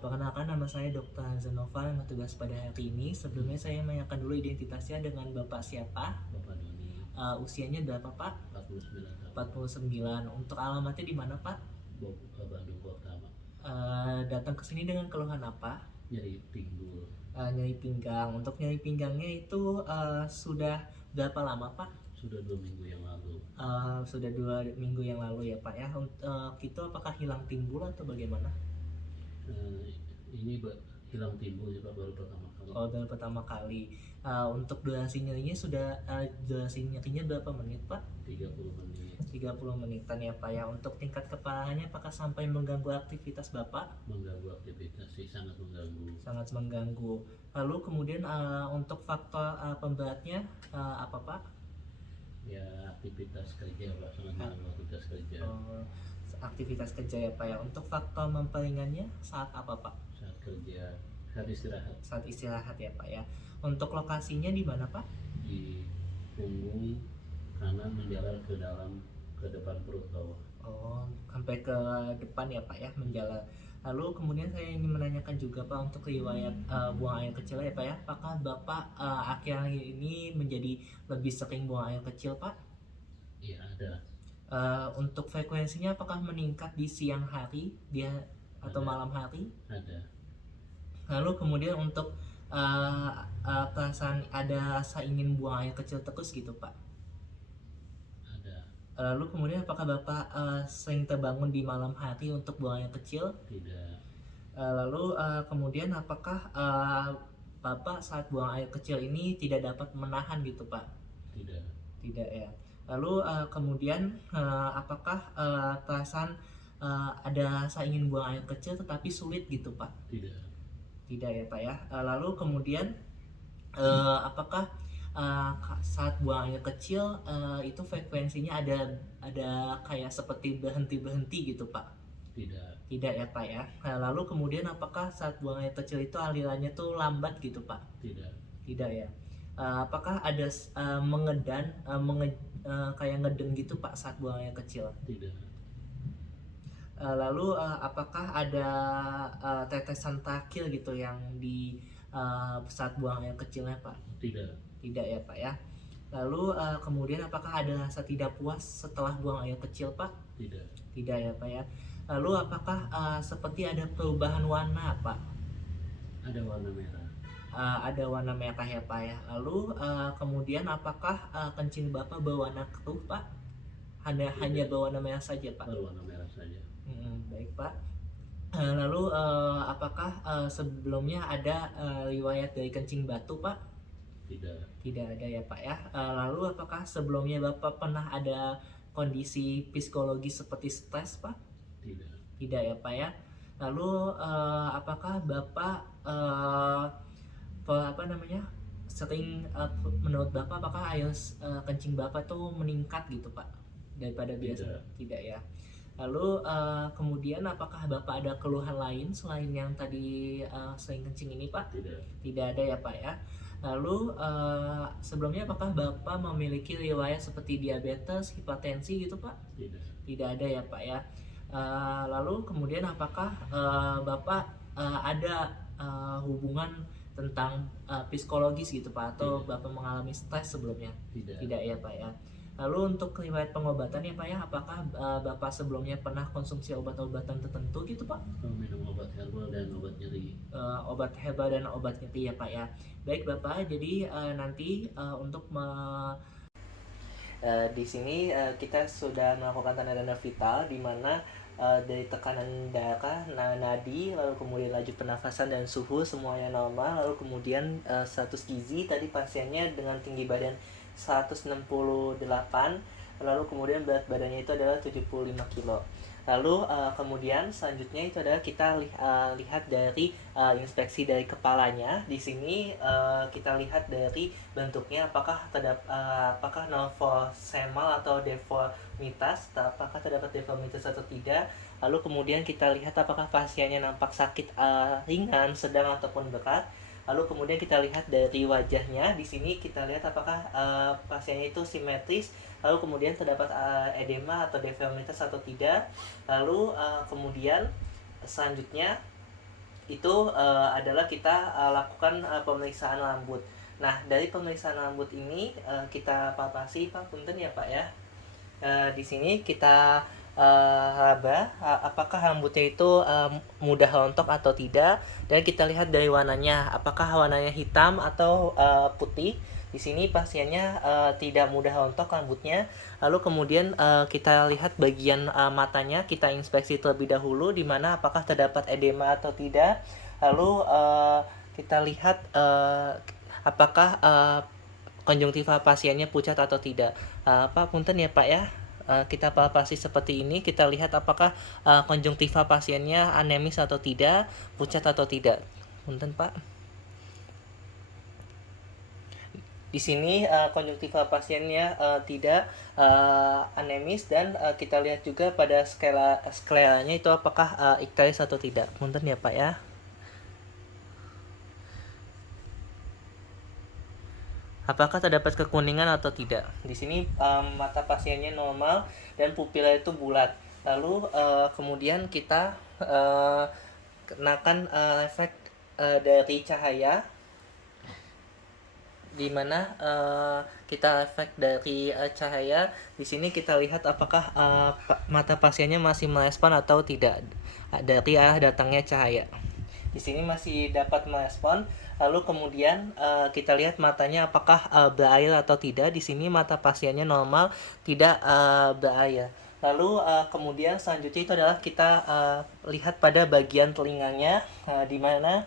Perkenalkan nama saya Dr. Zanova yang bertugas pada hari ini. Sebelumnya saya menanyakan dulu identitasnya dengan Bapak siapa? Bapak Doni, Usianya berapa Pak? 49 tahun, 49. Untuk alamatnya di mana Pak? Bandung Kota, Pak. Datang ke sini dengan keluhan apa? Nyeri pinggul, Nyeri pinggang. Untuk nyeri pinggangnya itu sudah berapa lama Pak? sudah 2 minggu yang lalu. Sudah 2 minggu yang lalu ya Pak ya. Itu apakah hilang timbul atau bagaimana? Ini hilang timbul ya Pak, baru pertama kali. Oh, baru pertama kali. Untuk durasi nyerinya durasi nyerinya berapa menit Pak? 30 menit. 30 menitan ya Pak ya. Untuk tingkat keparahannya apakah sampai mengganggu aktivitas Bapak? Mengganggu aktivitas sih, sangat mengganggu. Sangat mengganggu. Lalu kemudian untuk faktor pemberatnya apa Pak? Ya, aktivitas kerja Pak, sangat mengganggu aktivitas kerja. Aktivitas kerja ya Pak ya. Untuk faktor memperingannya saat apa Pak? Saat kerja, saat istirahat. Saat istirahat ya Pak ya. Untuk lokasinya di mana Pak? Di punggung kanan menjalar ke depan perut bawah. Oh, sampai ke depan ya Pak ya, menjalar. Lalu kemudian saya ingin menanyakan juga Pak untuk riwayat buang air kecil ya Pak ya. Apakah Bapak akhir-akhir ini menjadi lebih sering buang air kecil Pak? Iya, ada. Untuk frekuensinya apakah meningkat di siang hari atau malam hari? Ada. Lalu kemudian untuk perasaan ada rasa ingin buang air kecil terus gitu Pak? Ada. Lalu kemudian apakah Bapak sering terbangun di malam hari untuk buang air kecil? Tidak. Lalu kemudian apakah Bapak saat buang air kecil ini tidak dapat menahan gitu Pak? Tidak. Tidak ya. Lalu kemudian apakah perasaan ada rasa ingin buang air kecil tetapi sulit gitu Pak? Tidak. Tidak ya Pak ya. Lalu kemudian apakah saat buang air kecil itu frekuensinya ada kayak seperti berhenti gitu Pak? Tidak. Tidak ya Pak ya. Lalu kemudian apakah saat buang air kecil itu alirannya tuh lambat gitu Pak? Tidak. Tidak ya. Apakah ada mengedan kayak ngeden gitu Pak saat buang air kecil? Tidak. Lalu apakah ada tetesan terakhir gitu yang di saat buang air kecilnya Pak? Tidak. Tidak ya Pak ya. Lalu kemudian apakah ada rasa tidak puas setelah buang air kecil Pak? Tidak. Tidak ya Pak ya. Lalu apakah seperti ada perubahan warna Pak? Ada warna merah. Ada warna merah ya Pak ya. Lalu kemudian apakah kencing Bapak berwarna keruh Pak? Hanya berwarna merah saja Pak? Berwarna merah saja. Baik Pak. Lalu apakah sebelumnya ada riwayat dari kencing batu Pak? Tidak. Tidak ada ya Pak ya. Lalu apakah sebelumnya Bapak pernah ada kondisi psikologis seperti stres Pak? Tidak. Tidak ya Pak ya. Lalu apakah Bapak sering menurut Bapak apakah air kencing Bapak tuh meningkat gitu Pak daripada biasa? Tidak ya. Lalu kemudian apakah Bapak ada keluhan lain selain yang tadi sering kencing ini Pak? Tidak. Tidak ada ya Pak ya. Lalu sebelumnya apakah Bapak memiliki riwayat seperti diabetes, hipertensi gitu Pak? Tidak. Tidak ada ya Pak ya. Lalu kemudian apakah Bapak ada hubungan tentang psikologis gitu Pak? Atau Bapak mengalami stres sebelumnya? Tidak. Tidak ya Pak ya. Lalu untuk riwayat pengobatan ya Pak ya, apakah Bapak sebelumnya pernah konsumsi obat-obatan tertentu gitu Pak? Minum obat herbal dan obat nyeri. Obat herbal dan obat nyeri ya Pak ya. Baik Bapak, jadi nanti untuk di sini kita sudah melakukan tanda-tanda vital di mana dari tekanan darah, nadi, lalu kemudian laju pernafasan dan suhu semuanya normal, lalu kemudian status gizi tadi pasiennya dengan tinggi badan 168, lalu kemudian berat badannya itu adalah 75 kilo. Lalu kemudian selanjutnya itu adalah kita lihat dari inspeksi dari kepalanya. Di sini kita lihat dari bentuknya apakah normosemal atau deformitas, apakah terdapat deformitas atau tidak. Lalu kemudian kita lihat apakah pasiennya nampak sakit ringan, sedang ataupun berat. Lalu kemudian kita lihat dari wajahnya. Di sini kita lihat apakah pasiennya itu simetris. Lalu kemudian terdapat edema atau deformitas atau tidak. Lalu kemudian selanjutnya itu adalah kita lakukan pemeriksaan lambut. Nah, dari pemeriksaan lambut ini kita palpasi, Pak, punten ya Pak ya. Di sini kita raba apakah rambutnya itu mudah rontok atau tidak, dan kita lihat dari warnanya apakah warnanya hitam atau putih. Di sini pasiennya tidak mudah rontok rambutnya. Lalu kemudian kita lihat bagian matanya, kita inspeksi terlebih dahulu di mana apakah terdapat edema atau tidak. Lalu kita lihat apakah konjungtiva pasiennya pucat atau tidak. Pak, punten ya Pak ya. Kita palpasi seperti ini, kita lihat apakah konjungtiva pasiennya anemis atau tidak, pucat atau tidak. Punten Pak. Di sini konjungtiva pasiennya tidak anemis, dan kita lihat juga pada skleranya itu apakah iktaris atau tidak. Punten ya Pak ya. Apakah terdapat kekuningan atau tidak? Di sini mata pasiennya normal dan pupila itu bulat. Lalu kemudian kita kenakan efek dari cahaya, di mana kita efek dari cahaya. Di sini kita lihat apakah mata pasiennya masih merespon atau tidak dari arah datangnya cahaya. Di sini masih dapat merespon. Lalu kemudian kita lihat matanya apakah berair atau tidak. Di sini mata pasiennya normal, tidak berair. Lalu kemudian selanjutnya itu adalah kita lihat pada bagian telinganya, di mana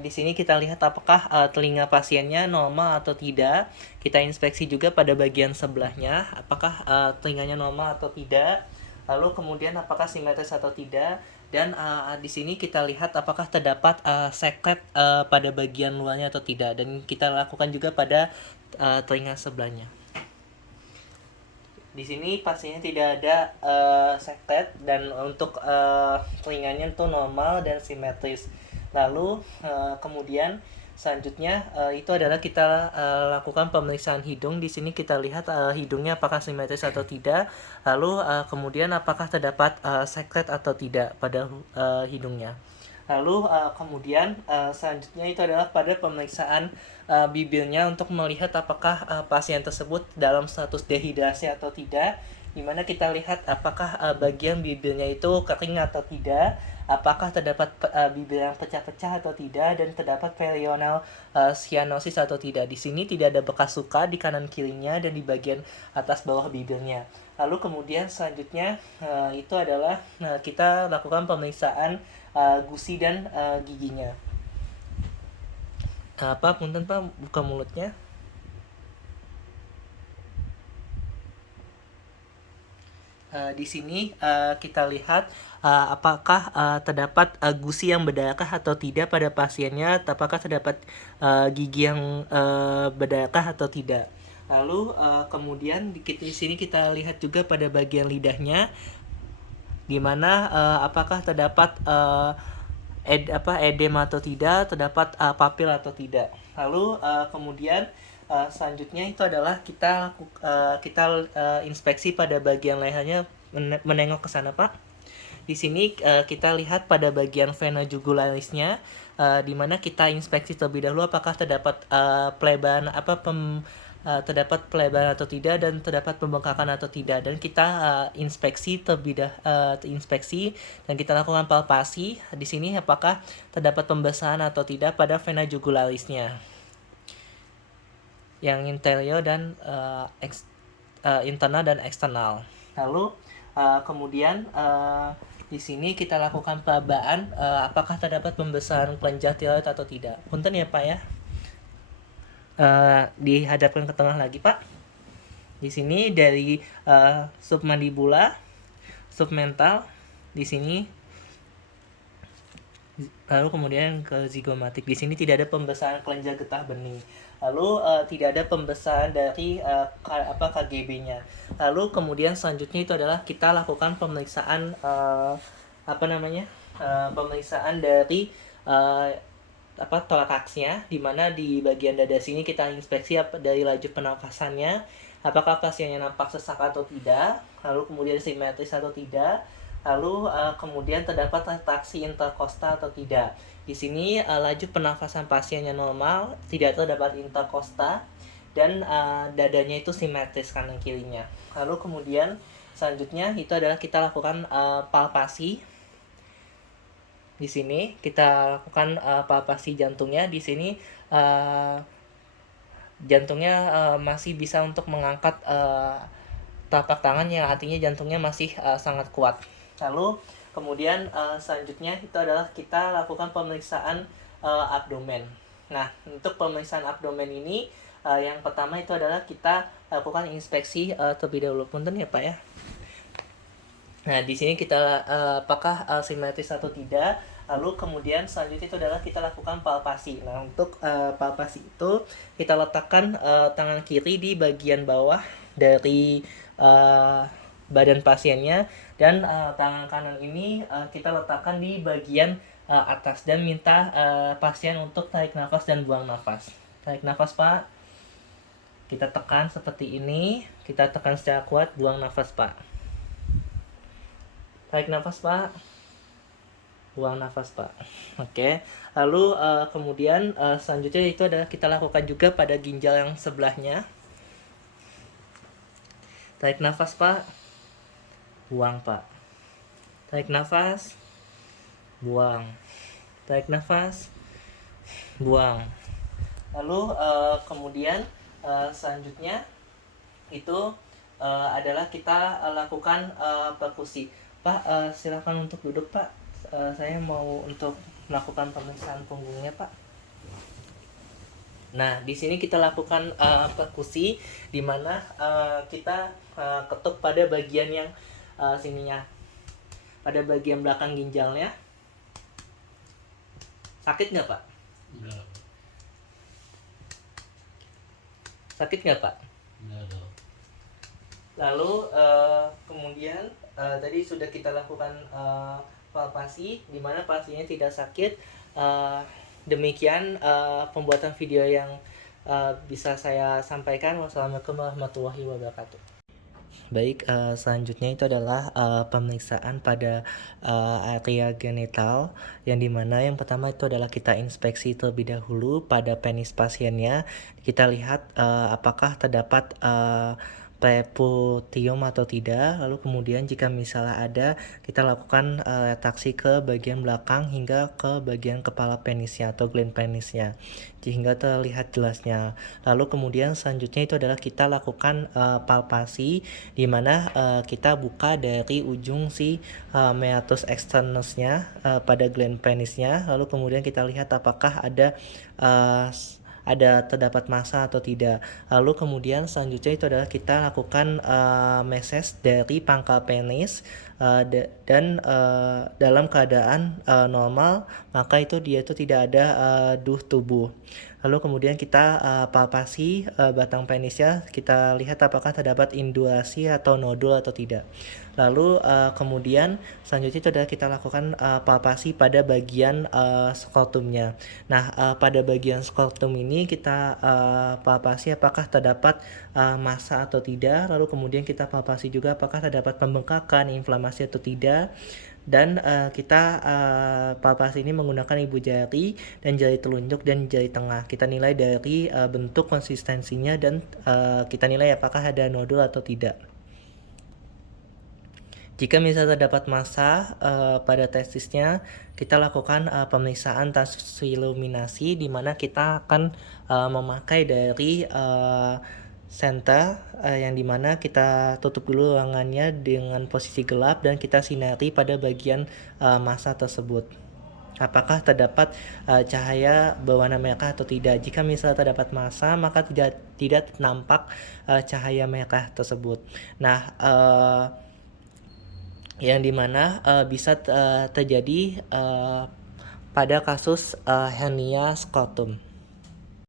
di sini kita lihat apakah telinga pasiennya normal atau tidak. Kita inspeksi juga pada bagian sebelahnya, apakah telinganya normal atau tidak. Lalu kemudian apakah simetris atau tidak. Dan di sini kita lihat apakah terdapat sekret pada bagian luarnya atau tidak. Dan kita lakukan juga pada telinga sebelahnya. Di sini pastinya tidak ada sekret, dan untuk telinganya itu normal dan simetris. Lalu kemudian selanjutnya itu adalah kita lakukan pemeriksaan hidung. Di sini kita lihat hidungnya apakah simetris atau tidak. Lalu kemudian apakah terdapat sekret atau tidak pada hidungnya. Lalu kemudian selanjutnya itu adalah pada pemeriksaan bibirnya untuk melihat apakah pasien tersebut dalam status dehidrasi atau tidak, di mana kita lihat apakah bagian bibirnya itu kering atau tidak, apakah terdapat bibir yang pecah-pecah atau tidak, dan terdapat perioral cyanosis atau tidak. Di sini tidak ada bekas luka di kanan kirinya dan di bagian atas bawah bibirnya. Lalu kemudian selanjutnya itu adalah kita lakukan pemeriksaan gusi dan giginya. Pak, punten Pak, buka mulutnya. Di sini kita lihat apakah terdapat gusi yang berdarah atau tidak pada pasiennya, apakah terdapat gigi yang berdarah atau tidak. Lalu kemudian di sini kita lihat juga pada bagian lidahnya, di mana apakah terdapat edema atau tidak, terdapat papil atau tidak. Lalu kemudian selanjutnya itu adalah kita inspeksi pada bagian lehernya, menengok ke sana Pak. Di sini kita lihat pada bagian vena jugularisnya, di mana kita inspeksi terlebih dahulu apakah terdapat pelebaran terdapat pelebaran atau tidak, dan terdapat pembengkakan atau tidak. Dan kita inspeksi dan kita lakukan palpasi di sini apakah terdapat pembesaran atau tidak pada vena jugularisnya, yang interior dan internal dan eksternal. Lalu kemudian di sini kita lakukan perabaan apakah terdapat pembesaran kelenjar tiroid atau tidak. Punten ya Pak ya. Dihadapkan ke tengah lagi Pak. Di sini dari submandibula, submental di sini, lalu kemudian ke zigomatik. Di sini tidak ada pembesaran kelenjar getah bening. Lalu tidak ada pembesaran dari KGB-nya. Lalu kemudian selanjutnya itu adalah kita lakukan pemeriksaan pemeriksaan dari toraksnya, di mana di bagian dada sini kita inspeksi dari laju pernafasannya, apakah pasiennya nampak sesak atau tidak, lalu kemudian simetris atau tidak, Lalu kemudian terdapat retraksi interkostal atau tidak. Di sini laju pernafasan pasiennya normal, tidak terdapat interkosta, dan dadanya itu simetris kanan kirinya. Lalu kemudian selanjutnya itu adalah kita lakukan palpasi. Di sini kita lakukan palpasi jantungnya. Di sini jantungnya masih bisa untuk mengangkat telapak tangan, yang artinya jantungnya masih sangat kuat. Lalu kemudian selanjutnya itu adalah kita lakukan pemeriksaan abdomen. Nah, untuk pemeriksaan abdomen ini yang pertama itu adalah kita lakukan inspeksi terlebih dahulu. Punten ya Pak ya. Nah, di sini kita apakah simetris atau tidak. Lalu kemudian selanjutnya itu adalah kita lakukan palpasi. Nah, untuk palpasi itu kita letakkan tangan kiri di bagian bawah dari badan pasiennya, dan tangan kanan ini kita letakkan di bagian atas, dan minta pasien untuk tarik nafas dan buang nafas. Tarik nafas Pak. Kita tekan seperti ini, kita tekan secara kuat, buang nafas Pak. Tarik nafas Pak, buang nafas Pak. Oke. Lalu kemudian selanjutnya itu adalah kita lakukan juga pada ginjal yang sebelahnya. Tarik nafas Pak, buang Pak. Tarik nafas, buang. Tarik nafas, buang. Lalu kemudian selanjutnya itu adalah kita lakukan perkusi. Pak, silakan untuk duduk Pak. Saya mau untuk melakukan pemeriksaan punggungnya Pak. Nah, di sini kita lakukan perkusi, di mana kita ketuk pada bagian yang sininya, pada bagian belakang ginjalnya. Sakit nggak Pak? Enggak. Sakit nggak Pak? Enggak dong. Lalu kemudian tadi sudah kita lakukan palpasi, di mana pasiennya tidak sakit. Demikian pembuatan video yang bisa saya sampaikan. Wassalamualaikum warahmatullahi wabarakatuh. Baik, selanjutnya itu adalah pemeriksaan pada area genital, yang dimana yang pertama itu adalah kita inspeksi terlebih dahulu pada penis pasiennya. Kita lihat apakah terdapat preputium atau tidak. Lalu kemudian jika misalnya ada, kita lakukan retraksi ke bagian belakang hingga ke bagian kepala penisnya atau gland penisnya, sehingga terlihat jelasnya. Lalu kemudian selanjutnya itu adalah kita lakukan palpasi, di mana kita buka dari ujung si meatus externusnya pada gland penisnya. Lalu kemudian kita lihat apakah ada terdapat massa atau tidak. Lalu kemudian selanjutnya itu adalah kita lakukan meses dari pangkal penis, dan dalam keadaan normal, maka itu dia itu tidak ada duh tubuh. Lalu kemudian kita palpasi batang penisnya, kita lihat apakah terdapat indulasi atau nodul atau tidak. Lalu kemudian selanjutnya itu adalah kita lakukan palpasi pada bagian skrotumnya. Nah, pada bagian skrotum ini kita palpasi apakah terdapat massa atau tidak. Lalu kemudian kita palpasi juga apakah terdapat pembengkakan, inflamasi atau tidak. Dan kita palpasi ini menggunakan ibu jari dan jari telunjuk dan jari tengah. Kita nilai dari bentuk konsistensinya, dan kita nilai apakah ada nodul atau tidak. Jika misalnya terdapat massa pada testisnya, kita lakukan pemeriksaan transiluminasi, di mana kita akan memakai dari senter, yang dimana kita tutup dulu ruangannya dengan posisi gelap, dan kita sinari pada bagian massa tersebut. Apakah terdapat cahaya berwarna merah atau tidak. Jika misalnya terdapat massa, maka tidak nampak cahaya merah tersebut. Nah, yang dimana bisa terjadi pada kasus hernia skrotum.